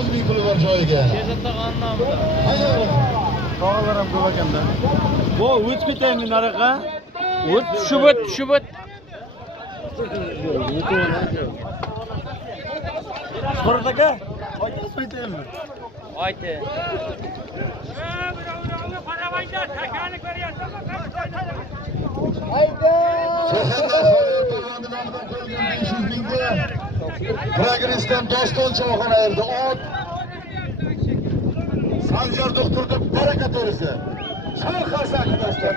500 bin puli var joyiga. Sherzodda qanday? Hayır. Tog'alar ham ko'p ekanda. Bu o'tib ketaymi nariga? O't tushib o't. Shuhrat aka, qaytib ketaymi? Aytdi. Progresdan Doston Cho'g'on ayirdi. Ot. Sanjar doktorda baraka to'risi. Sal xarsaki do'stlar.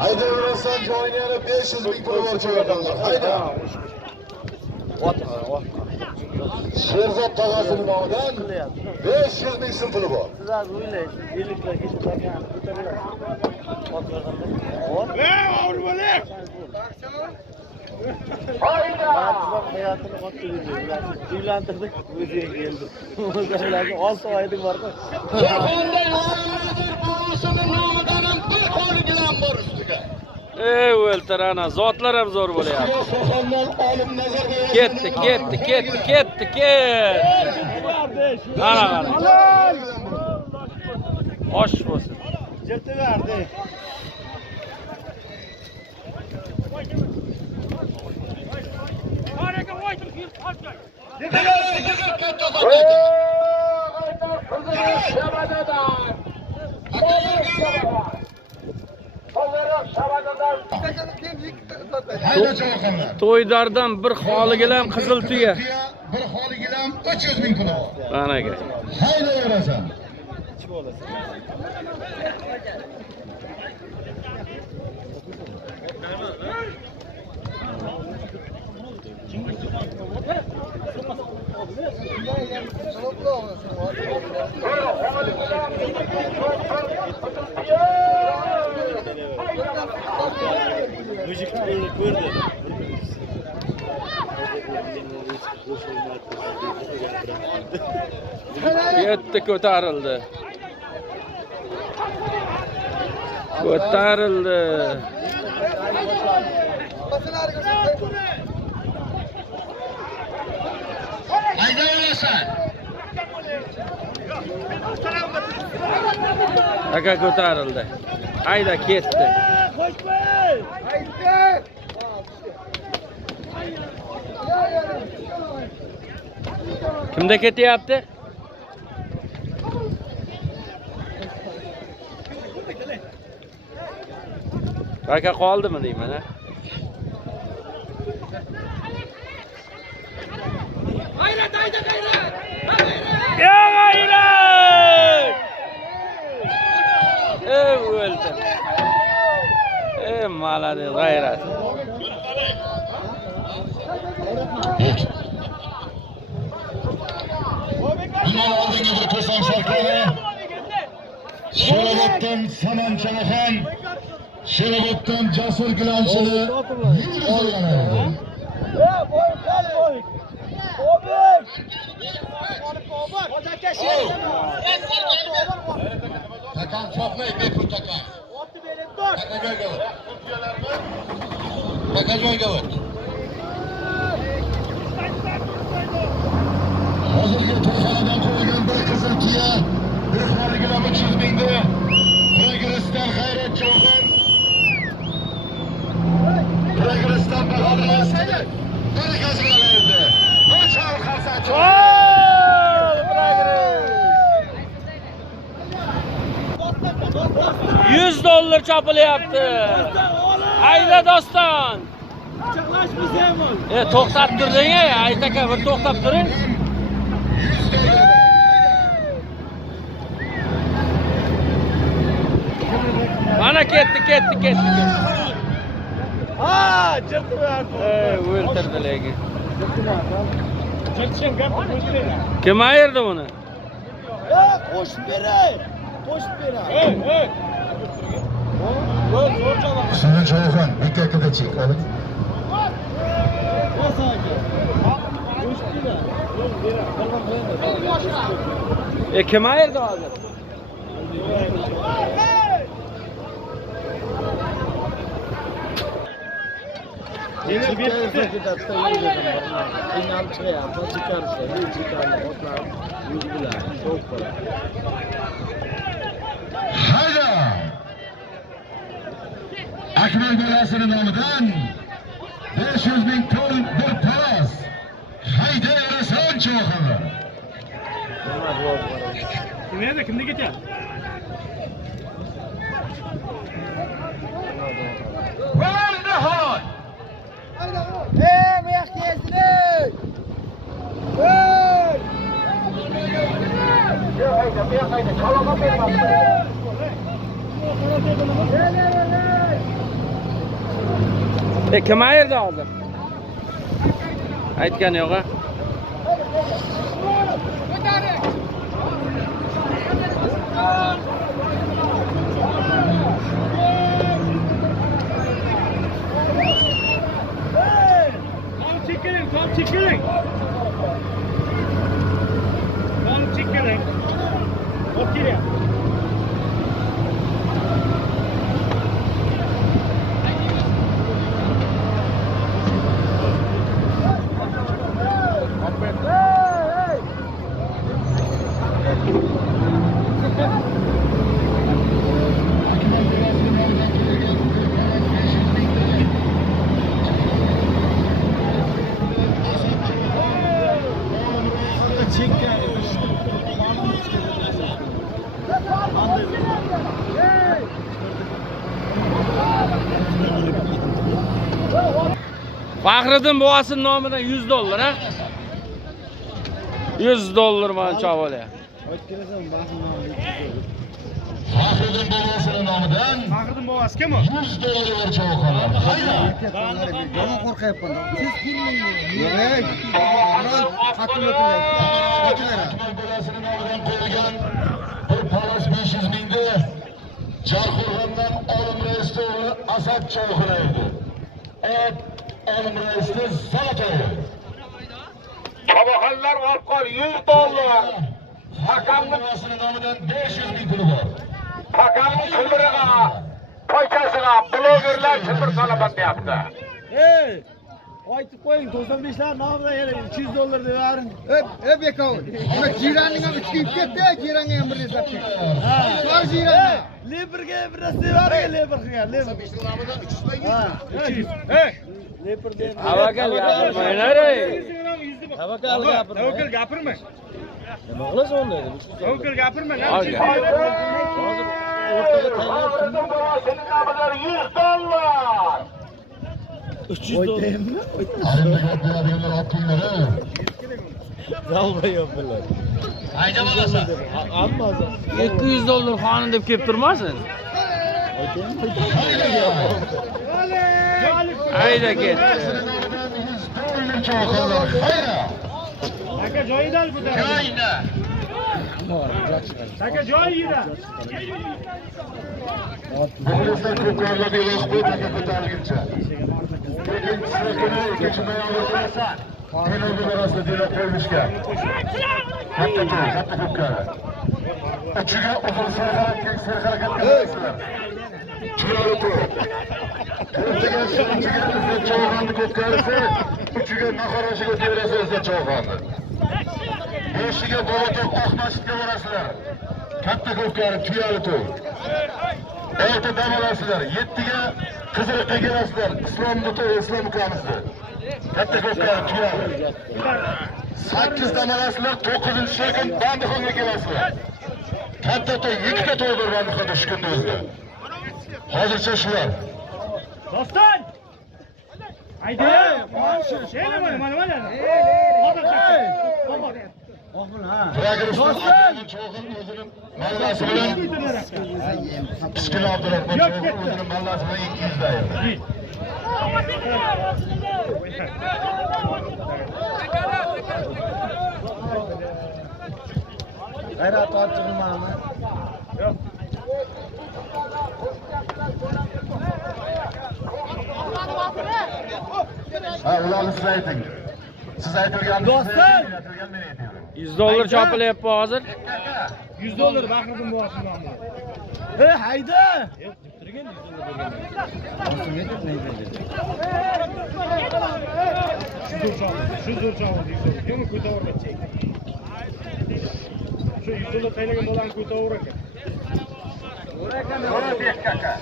Haydi O'rasan joyini 500 bin puli var joylarlar. Haydi. Sherzod tog'asining nomidan 500 ming so'm puli bor. Siz hozir o'ylaysiz, elliklar ketib qolgan, ko'taradi. Hayda! Hayotini o'ttirdik. Uylantirdik, o'ziga keldi. O'zlariga 6 oylik bor-ku. Jahonda yo'qning nomidan ham bir qo'li bilan bor ustiga. Ey o'ltirana, zotlar ham zo'r bo'lyapti. So'xondan olim nazarga Ketdi. Ana. Osh bo'lsin. Jertaverdi. To'ydardan bir xoligilam qizil tuya. Bir xoligilam 300 ming puli bor. Anaga. Hayda O'rasan. Mujikni ko'rdi. Yetti ko'tarildi. Hayda O'rasan. Aka ko'tarildi. Hayda ketdi. Kimda ketyapti? Aka qoldimi deyman, ha? G'ayrat! O'ldi. Malades, g'ayrat. Bundan oldingi bir ko'san sharqlari. Sheroboddan Saman Chalaxon, Sheroboddan Jasur Gilamchili. Takan chopmay bepul takan. Taka joyga o't. Hozirgi to'yxonadan qo'yilgan bir qizil tuya, bir xoligilam 300 mingda. Progresdan G'ayrat Cho'g'on. Progresdan Bahodir. Barakasi bilan oldi. O'chal xarsachi. $100 chopilyapti. Hayda Doston. To'xtab turing, ayt aka, bir to'xtab turing. Mana ketdi. Ha, jertaverdi. O'ltirdi lekin. Kim ayirdi uni? Qo'shib beray. Hey. Saman Chalaxon, bitta chek oling. Kim ayırdı hozir? Yine bir dakika final çıkıyor. Çıkarsa, bir çıkarsa, otlar, yüzüler, çok para. Hayda! Akmal Bolası'nın nomidan 500 bin ton bir paras. Hayda yarasan çoğalı. Nerede? Kimde gidiyor? Var nihal! Kim ayırdı hozir? Aytgan yo'q a? Come chicken. Okay. Fahriddin buvasının nomidan $100 ha? $100 bana çavolya. Fahriddin Bolası'nın nomidan Fahriddin babası kim o? $100 ver çoğalı. Hayda! Ama korkayapman. Siz girmeyin. Yok. Anan hakkını ötüler. Akmal Bolası'nın nomidan koyulgan bir paras 500 mingdi. Jarqo'rg'ondan olim raisni o'g'li Asad cho'g'iraydi. Olim raisni Salatoy. Qaboqanlar olib qol $100. Hakamning nomidan 500 ming puli bor. Hakamning chilbirig'a, poychasiga blogerlar chilbir sola deyapti. Hey! Aytib qo'ying, 95lar nomidan yana $200 deb bering. Hep yakavun. Ama jiranning ham ichib ketdi, jiranga ham bir hesab ket. Sor jiran. Leberga bir narsa bering, leberga. Leber. 500 nomidan 300 ming. Ha, 300. Hey! Leber deb. Avakal gapirmaylar ey. Tavakkal gapirma. Tavakkal gapirma. Nima qilasiz unda? Tavakkal gapirma. Hozir. Hozir o'rtaga tayyor. Fahriddin Bolası'nın nomidan $100. $300. Arimda gap beradiganlar olib kelinglar. Zalba yapırlar. Hayda bolasi. Hammasi. $200 xonim deb kelib turmasin? Hayda ket. $100 cho'g'irlar. Hayda! Aka joyida albuda. Joyida. Aka joyida. Muxlislar ko'pkarlar e'lon qilib ko'tarilguncha. Ikkinchi maydonda penalti orasida delab qo'yishgan. Katta ko'pkari. Uchiga uzun serharakat qilasizlar. Chiroyli to'p. To'rtiga uchiga uzun cho'g'andi ko'pkarisi, uchiga nahorashiga berasizlar cho'g'andi. Beshiga Bolotoq Oqmasjidga borasizlar. Katta ko'pkari tuyali to'p. 6 dam olasizlar, 7ga Qiziriqqa kelasizlar. Islom ukamizdir. Katta ko'pkari tuyali. 8 dam olasizlar, 9-chi kun Bandixonga kelasizlar. Katta to'p, 2 ta to'p Bandixonda shu kunda o'zida. Hozircha shular. Doston! Haydi! Sheyla mana. Progressdan cho'g'in o'zining mallasi bilan Kichkina Abdurahmon cho'g'in o'zining mallasi bilan 200 daydi. G'ayrat ortiqmami? Yo'q. Ha, ularni siz ayting. Siz aytilgan Dostlar! men aytaman. $100 chopilyapti hozir. $100 Bahriddin boshimdan. Hayda! Yo'q, deb turgan $100 Shu zo'r chavdi. Yo'q, ko'tavermaydi. Shu $100 taylaga bolani ko'taver ekan. So'ra bek kaka.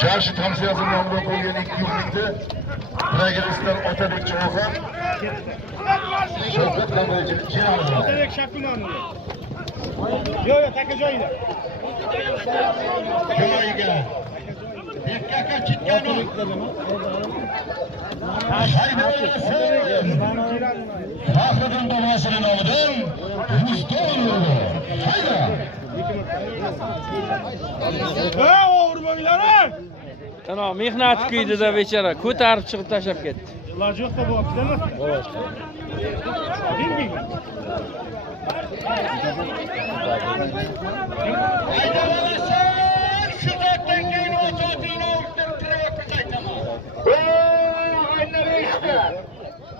Çarşı tamsiyası namına koyulan ilk yurtlikte Bırakırısından Otabek Çoğukan Şokrat Kameracı Cinanlı Otabek Şakkuman. Yo'q, taka joyida. Joyiga Bekkaka Chitkano Faxriddin Tog'asining nomidan Rustam yo'ldi. Hayda! O'g'ri Ana mehnat kuydida bechara ko'tarib chiqib tashlab ketdi. iloji yo'q deb bo'ptimi?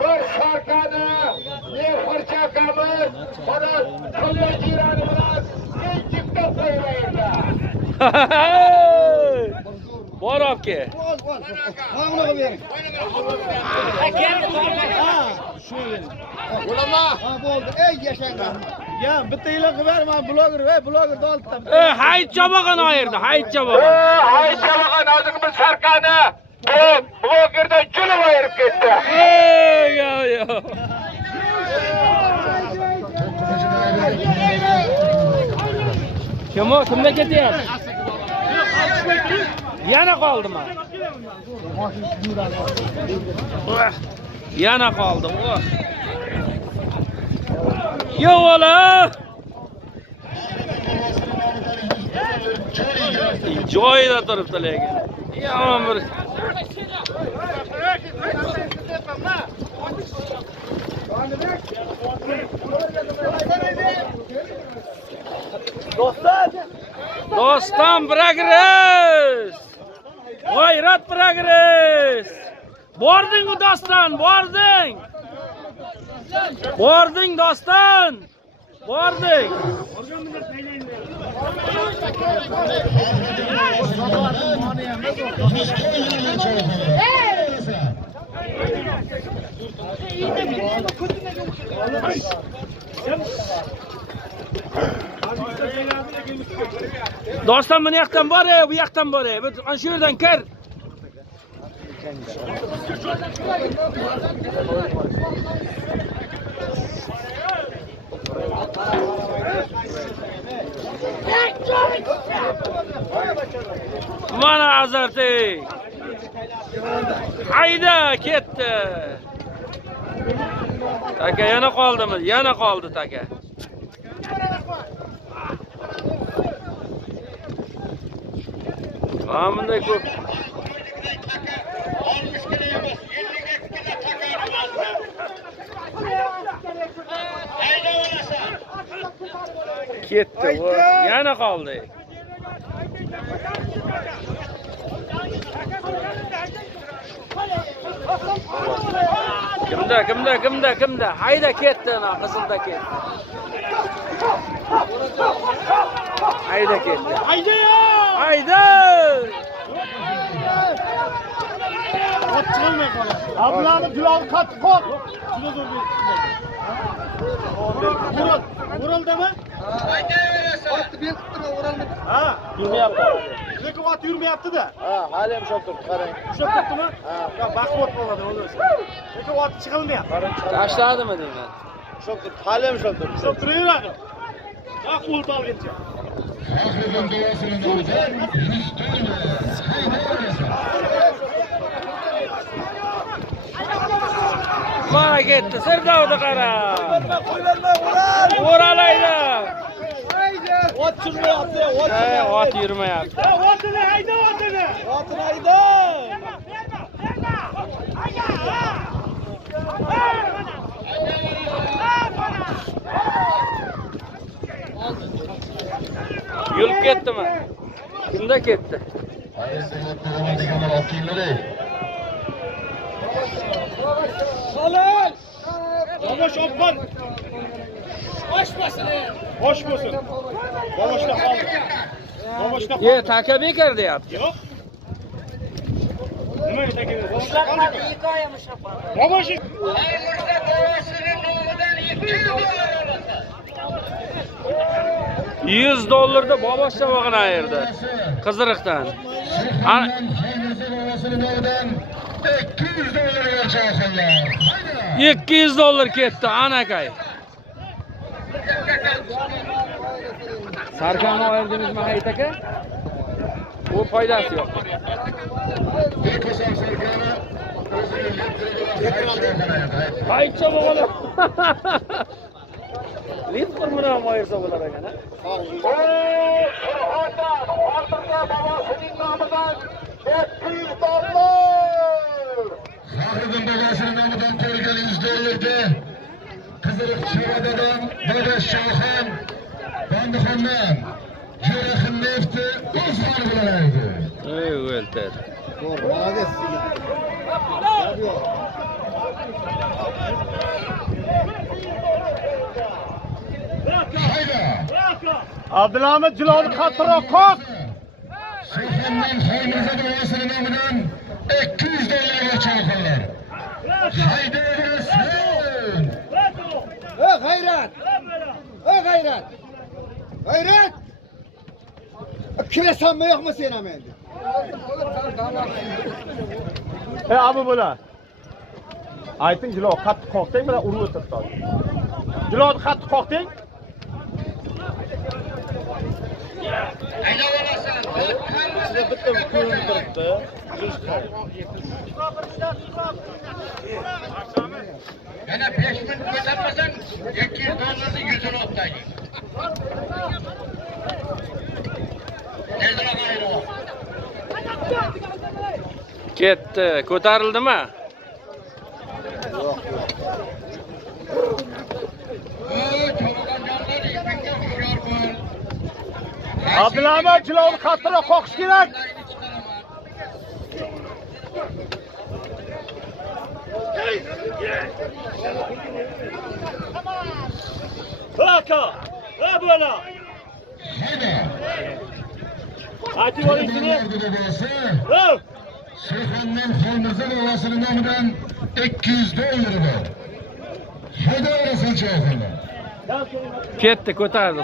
Bir şarkını ne fırçakamız bana kılıyor ciranı biraz incikte koyulaydı. Bor obke. Mana buni qo'ying. Ha, bo'ldi. Ey yashanglar. Ya bitta ilan qilib ber, men blogerni oldim. Hayit chobog'in oyerdi, hayit chobog'in. Hay çabağa nazik bir şarkını bu blogerden cülüp ayırıp gitti. Yo. Kimda ketyapti? Yana qoldimi? Yana qoldi. Yo ola. Joyida turibdi lekin. Yomon bir Doston progress. G'ayrat progress. Bording doston, bording. Bording doston. Bording. Doston bu yoqdan bor, bu yoqdan bor. Ana shu yerdan kir. Mana azarti. Hayda ketdi. Taka yana qoldimi? Yana qoldi taka. Bunday ko'p. Ketdi. Yana qoldi. Kimda? Hayda ketdi, ana qizilda ketdi. Hayda ketdi. Hayda! Ot chiqilmay qoladi. Abdullaning julovi qattiq qop. Juda zo'r bo'ldi. Urildimi? Otni beribdi, o'ralmaydi. Ha, yurmayapti. Lekin ot yurmayapti-da. Ha, hali ham ushlab turibdi, qarang. Ushlab turibdimi? Ha, baquvvat bo'ladi o'zi. Lekin ot chiqilmayapti. Tashladimi deyman. Ushlab turibdi, hali ham ushlab turibdi. Ushlab turaveradi. Ya qo'l olguncha. Faxriddin Tog'asining nomidan Mana ketdi, Sirdovni qara. O'ralaydi. Ot yurmayapti, Ot yurmayapti. Otini hayda, otini. Otini hayda. Hayda. Yurib ketdimi? Kimda ketdi? Ayrıca degan vakillari. Halal. Boboş oppan. Boşmasın. Boş bo'lsin. Boboshda qoldi. Boboshda qoldi. Ye, taka bekar deyapti. Yo'q. Nima taka? Boboshda qoldi. Bobosh. $100 bobosh chavog'ini ayirdi. Qiziriqdan. $200 ketdi anakay. Sarkani oldingizmi Hayit aka? Bu foydasi yo'q. Hayit chavog'ini. Litr bilan ayirsa bo'lar ekan. Faxriddin bobosining nomidan qo'yilgan $100 Qiziriq Chivadadan Bobosh Shoxon Bandixondan Jo'raxin nefti o'z holi bilan aydi. Ey o'ltir. Молодец. Hayda. Abdulhamid Jiloni qattiqroq qoq. Shoxondan Xoymirza bobosining nomidan $200 Shoxonlar. Hayda Rasul. G'ayrat. G'ayrat. G'ayrat. Kirasanmi yo'qmi sen ham endi? Abu bo'la. Ayting Jilo qattiq qoqding bilan urib o'tirdi. Jiloni qattiq qoqding. Yana 5 minut ko'tarmasan $200 yuzini oltaydi. Tezroq ayro. Ketdi. Ko'tarildimi? Abdulhamid Jiloni qattiqroq qoqish kerak. Baka! Abola! Hayda. Aytib olasizmi? Shoxondan Xoymirza bobosining nomidan $200 bor. Hayda Rasul Shoxondan. Ketdi, ko'tardi,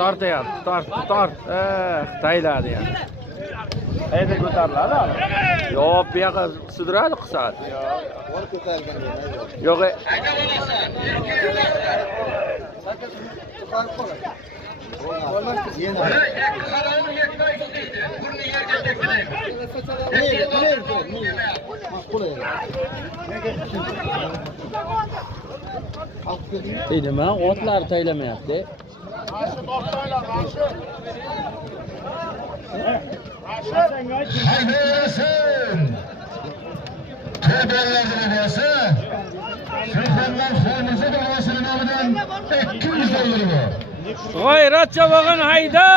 tortyapti, tort. Tayladi yani. Qayerda ko'tariladi? Yo'q, bu yoqqa sudradi qisadi. Yo'q, ko'tarilgan deydi. Yo'q. Hayda bo'lasan. Yana. Qarovul yetmay ishlaydi. Burni yerga teklaydi. Nima? Otlar taylamayapti. Hayda Rasul. To'dalarning bobosi Shoxondan Xoymirza bobosining nomidan $200 bor. G'ayrat chavog'in hayda!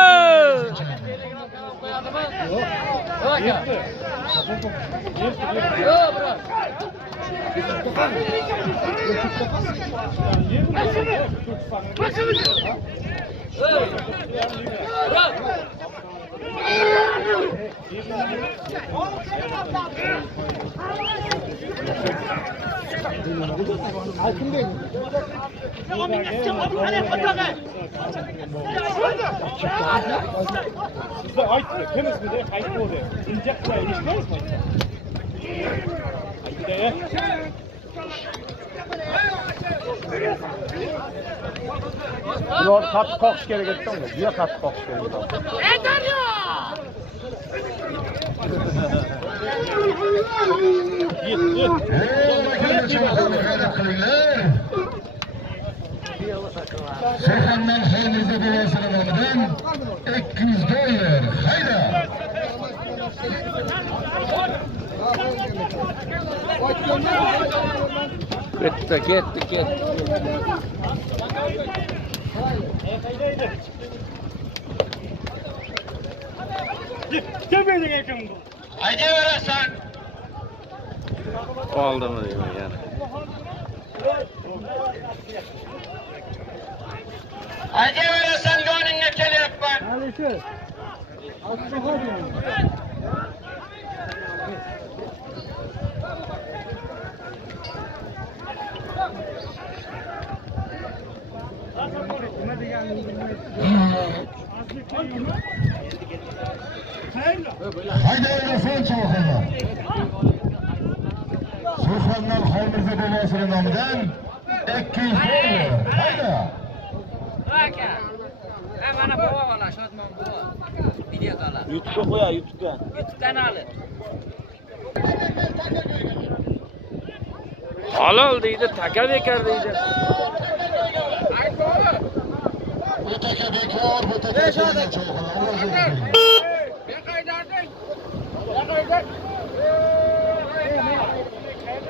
Sizlar aytdi, kimizmidi? Qaytib bo'ldi. Injaq qilay, eshitmaysizmi? Aytdi-ya. Ular qattiq qoqish kerak ekan-da. Juda qattiq qoqish kerak ekan. Shoxondan Xoymirza bobosining nomidan $200. Hayda. Ketdi. Aytaverasan. Qoldimi deyman yana. Aytaverasan yoningga kelyapman. Haydaverasan Cho'g'ani. Surxondan Xolmirza bobosining nomidan 200 dollar. Hayda. Aka. Mana bova bola, Shodmon bova. Video qala. YouTube'ga qo'ya, YouTube'ga. YouTube kanali. Halol deydi, taka bekar deydi. Bu taka bekor, bu taka Cho'g'ani. Ben kaydardın. Ben kaydardın.